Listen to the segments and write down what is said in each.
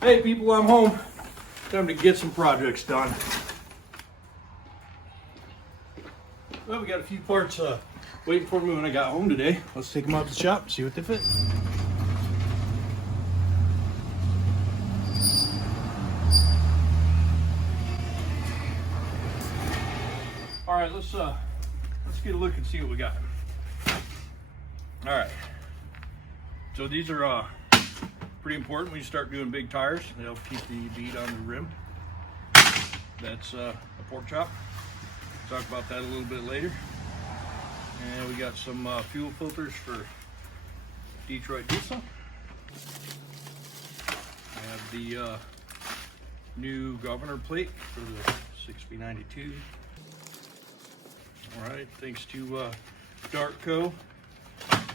Hey people, I'm home. Time to get some projects done. Well, we got a few parts waiting for me when I got home today. Let's take them out to the shop and see what they fit. All right, let's get a look and see what we got. All right. So these are pretty important when you start doing big tires. They help keep the bead on the rim. That's a pork chop. Talk about that a little bit later. And we got some fuel filters for Detroit diesel. I have the new governor plate for the 6v92. All right, thanks to Dartco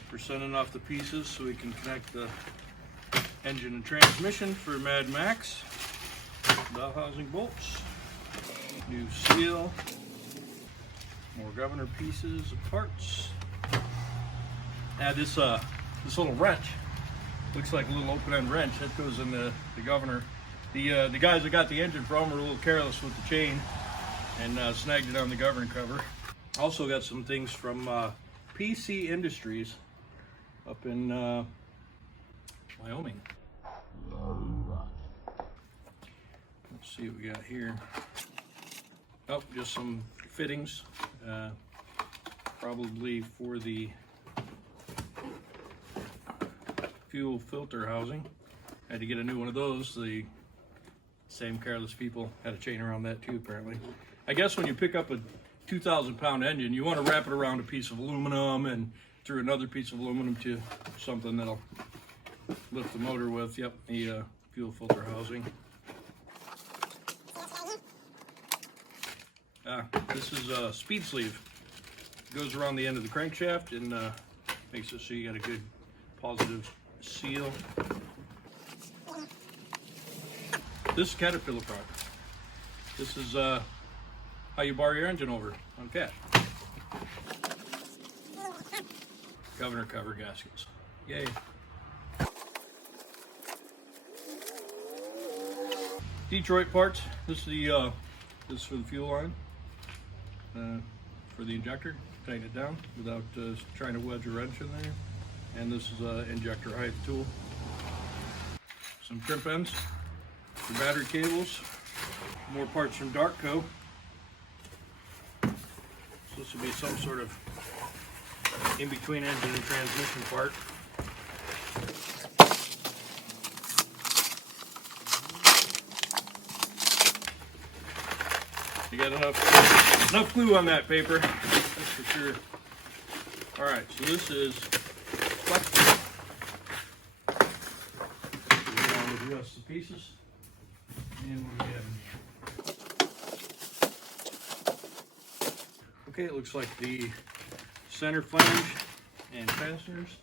for sending off the pieces so we can connect the engine and transmission for Mad Max. Bell housing bolts, new seal, more governor pieces of parts. Add this little wrench. Looks like a little open end wrench that goes in the governor. The guys that got the engine from were a little careless with the chain and snagged it on the governor cover. Also got some things from PC Industries up in Wyoming. Let's see what we got here. Oh, just some fittings, probably for the fuel filter housing. Had to get a new one of those. The same careless people had a chain around that too, apparently. I guess when you pick up a 2,000-pound engine, you want to wrap it around a piece of aluminum and through another piece of aluminum to something that'll lift the motor with. Yep, the fuel filter housing. This is a speed sleeve. It goes around the end of the crankshaft and makes it so you got a good positive seal. This is Caterpillar product. This is how you bar your engine over on cash. Governor cover gaskets. Yay. Detroit parts. This is the this is for the fuel line. For the injector, tighten it down without trying to wedge a wrench in there. And this is an injector height tool. Some crimp ends for battery cables. More parts from Dartco. So this will be some sort of in-between engine and transmission part. You got enough glue on that paper, that's for sure. All right, so this is flexible. Put it on with the rest of the pieces. And what do we have in here? Okay, it looks like the center flange and fasteners.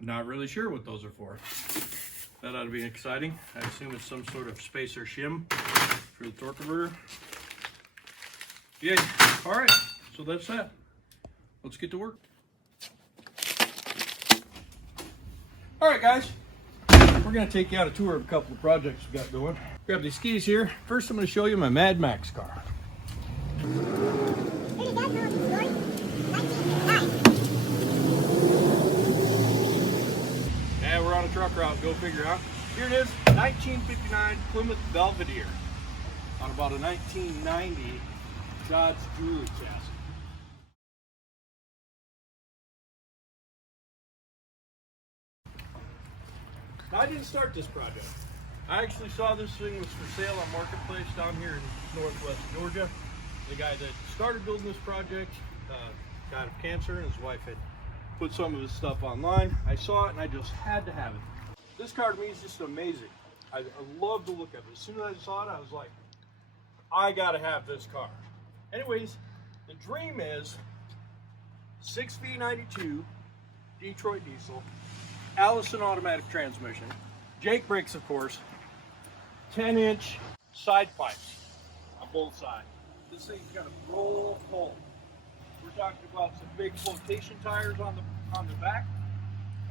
Not really sure what those are for. That ought to be exciting. I assume it's some sort of spacer shim for the torque converter. Yay. All right, so that's that. Let's get to work. All right, guys. We're gonna take you on a tour of a couple of projects we got going. Grab these skis here. First, I'm gonna show you my Mad Max car. We're on a truck route, go figure out. Here it is, 1959 Plymouth Belvedere on about a 1990 Dodge Jewelry chassis. Now, I didn't start this project. I actually saw this thing was for sale on Marketplace down here in Northwest Georgia. The guy that started building this project died of cancer, and his wife had put some of his stuff online. I saw it and I just had to have it. This car to me is just amazing. I love the look of it. As soon as I saw it, I was like, I gotta have this car. Anyways, the dream is 6v92 Detroit diesel, Allison automatic transmission, Jake brakes of course, 10-inch side pipes on both sides. this thing's got a roll hole. We're talking about some big flotation tires on the back,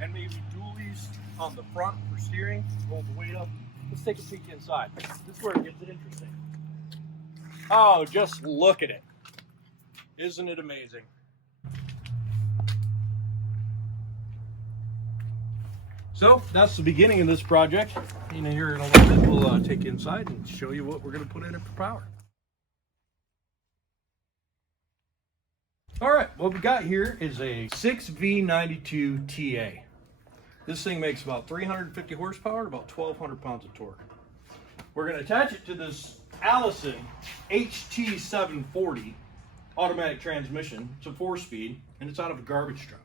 and maybe dualies on the front for steering, hold the weight up. Let's take a peek inside. This is where it gets interesting. Oh, just look at it. Isn't it amazing? So that's the beginning of this project. Here in a little bit, we'll take you inside and show you what we're going to put in it for power. All right, what we got here is a 6v92TA. This thing makes about 350 horsepower, about 1,200 pounds of torque. We're going to attach it to this Allison HT740 automatic transmission. It's a 4-speed, and it's out of a garbage truck.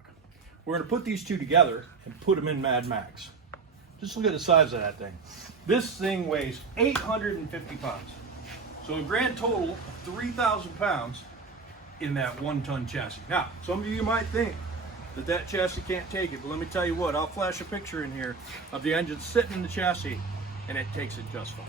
We're going to put these two together and put them in Mad Max. Just look at the size of that thing. This thing weighs 850 pounds. So a grand total of 3,000 pounds in that 1-ton chassis. Now, some of you might think that that chassis can't take it, but let me tell you what, I'll flash a picture in here of the engine sitting in the chassis, and it takes it just fine.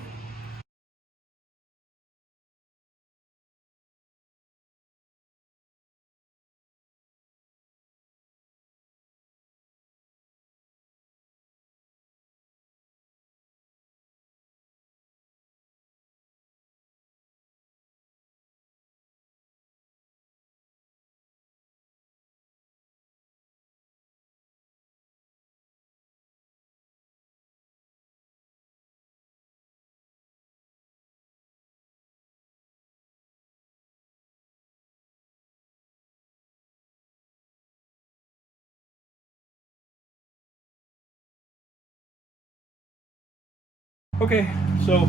Okay, so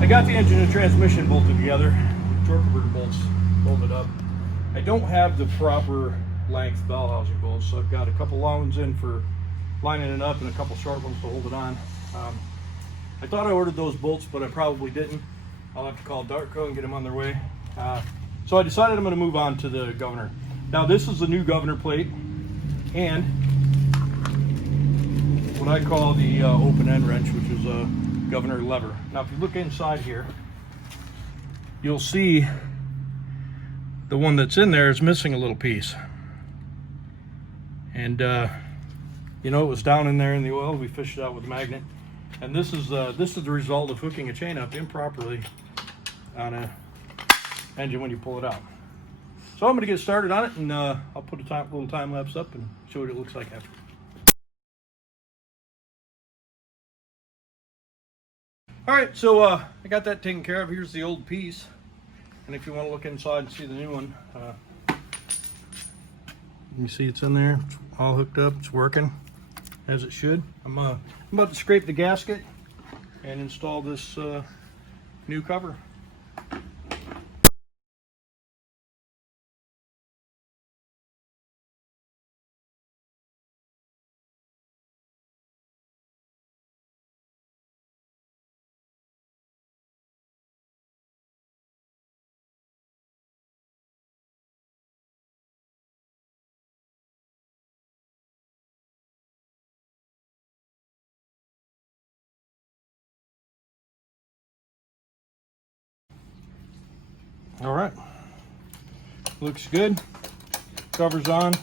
I got the engine and transmission bolted together, torque converter bolts bolted up. I don't have the proper length bell housing bolts, so I've got a couple long ones in for lining it up and a couple short ones to hold it on. I thought I ordered those bolts, but I probably didn't. I'll have to call Dartco and get them on their way. So I decided I'm going to move on to the governor. Now this is the new governor plate and what I call the open end wrench, which is a governor lever. Now if you look inside here, you'll see the one that's in there is missing a little piece. And it was down in there in the oil. We fished it out with a magnet. And this is the result of hooking a chain up improperly on a engine when you pull it out. So I'm going to get started on it, and I'll put a little time lapse up and show what it looks like after. All right, so I got that taken care of. Here's the old piece, and if you want to look inside and see the new one, you see it's in there. It's all hooked up. It's working as it should. I'm about to scrape the gasket and install this new cover. All right, looks good. Cover's on,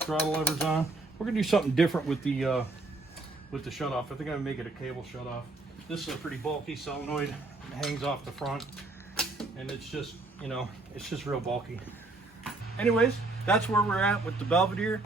throttle lever's on. We're gonna do something different with the shutoff. I think I'm gonna make it a cable shutoff. This is a pretty bulky solenoid. It hangs off the front, and it's just, it's just real bulky. Anyways, that's where we're at with the Belvedere.